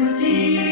see.